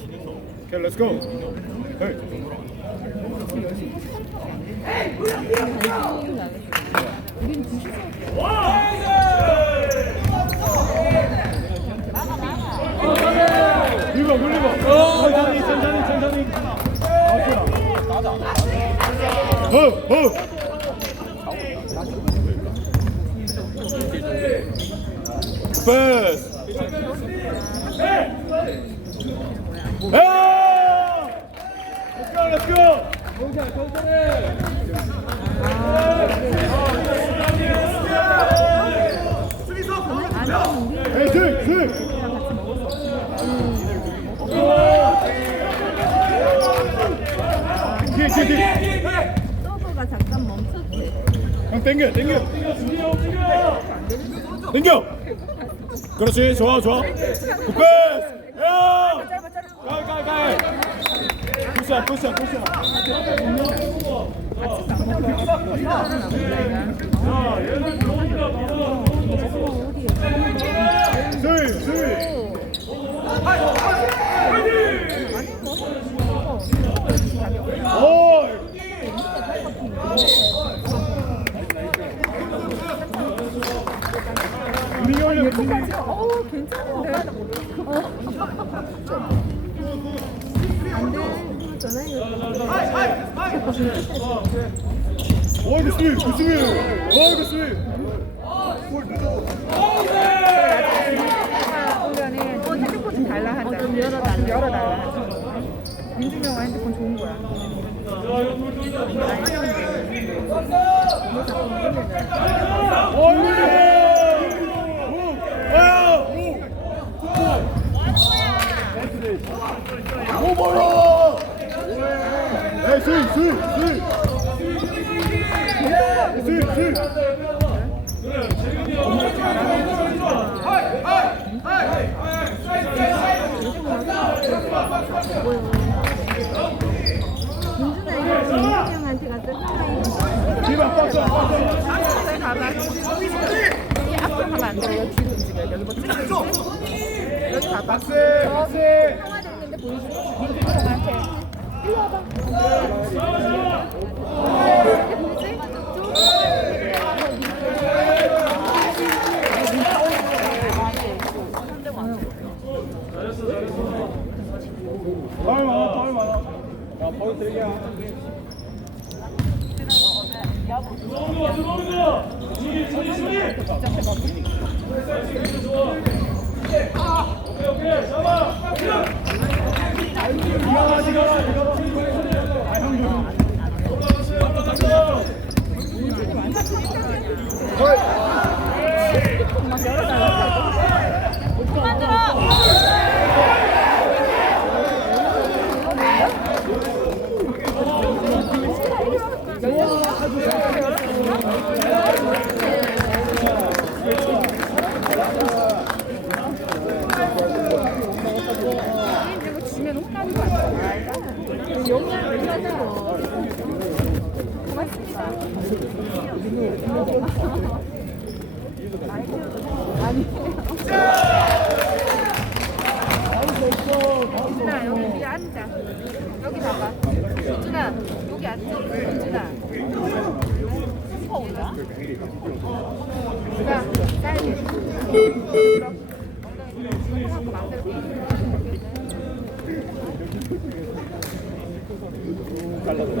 Okay, let's go. Hey. 밀어, 밀어. 천천히, 천천히. 어, 어. 야! Let's go, let's go. 에이, 스윗, 스윗. 뒤에, 뒤에, 뒤에. 서버가 잠깐 땡겨, 땡겨. 땡겨. 그렇지, 좋아, 좋아. 굿패스. 야! 오! 미니언이 미니. 어우 괜찮은데. 그. 오, 이거 야! 오, 멀어! 에이, 스윗, 스윗, 스윗. 스윗, 스윗. 민준아 형한테 갔다 하나 뒤로 박수, 박수. 앞에 가봐. 이 앞으로 가면 안 돼. 뒤로 움직여. 여기 뭐 찍고 있지? 여기 가봐. 박스, 박스. 통화돼 있는데? 민준이 형한테. 일로 와봐. 이렇게 보이지? 발 많아, 발 많아. 야, 벌 되게 이거 준아 여기 뒤에 앉아. 여기 봐봐. 준아 여기 앉아. 준아. 스파 오자. 준아 짧게. 엉덩이 하고 마음대로 잘라서.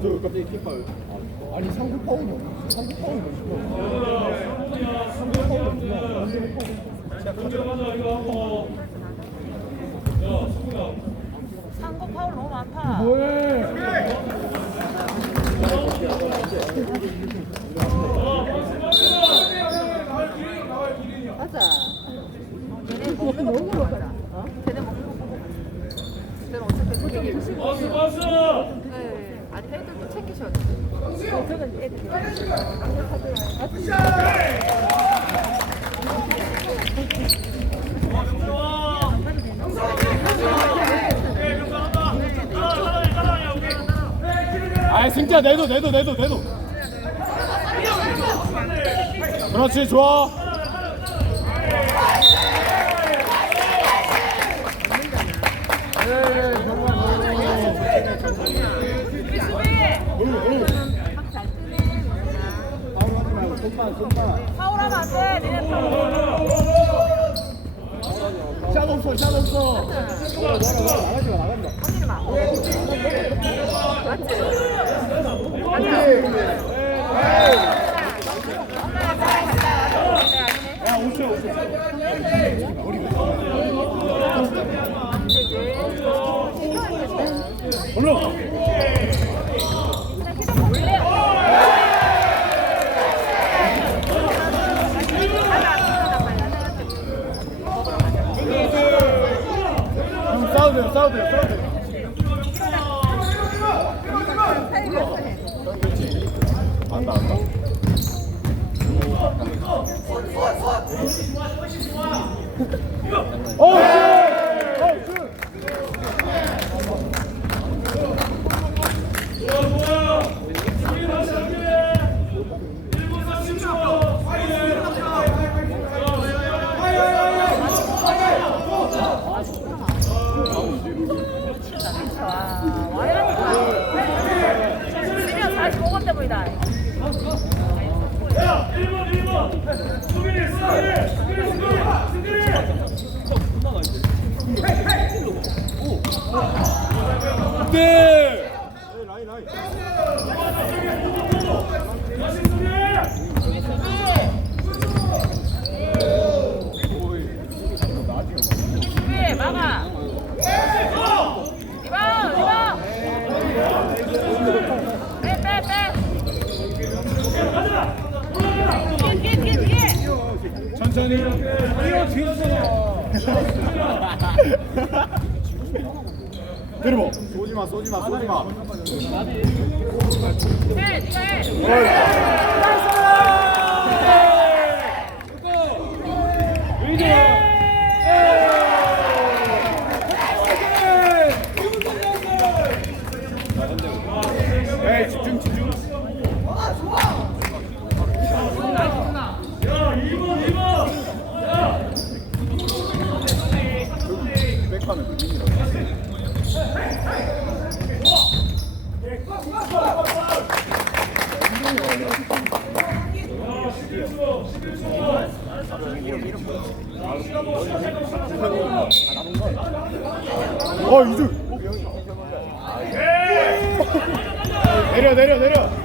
저 갑자기 킥발. 아니 상구 파울이 없어. 상구 파울이 없어. 상구 파울이 없어. 상고 파울 너무 많다. 맞아. 쟤네 먹는 거 먹으러 가라. 어? 쟤네 먹는 거 먹으러 쟤는 어차피 그게 네. 아니 애들도 챙기셔야 돼. 저는 애들. 아 승자 내도 내도 내도 내도. 그렇지 좋아. 파울하면 안 돼. 니네 파울. 샷 없어 샷 없어. 언니는 막. 맞지? 야 오셔 오셔. 올라. 형 싸워도 돼요 싸워도 돼요 싸워도 돼요. 안다 안다. 어! 같아 보이다. 야, 1번, 1번. 수빈이, 수빈이, 수빈이, 수빈이. 네. 라인, 라인. 천천히. 이거 뒤에서. 쏘지 마, 쏘지 마, 쏘지 마. 해, 네가 해. 백화는 그 중이라고. 어, 이득. 내려, 내려, 내려.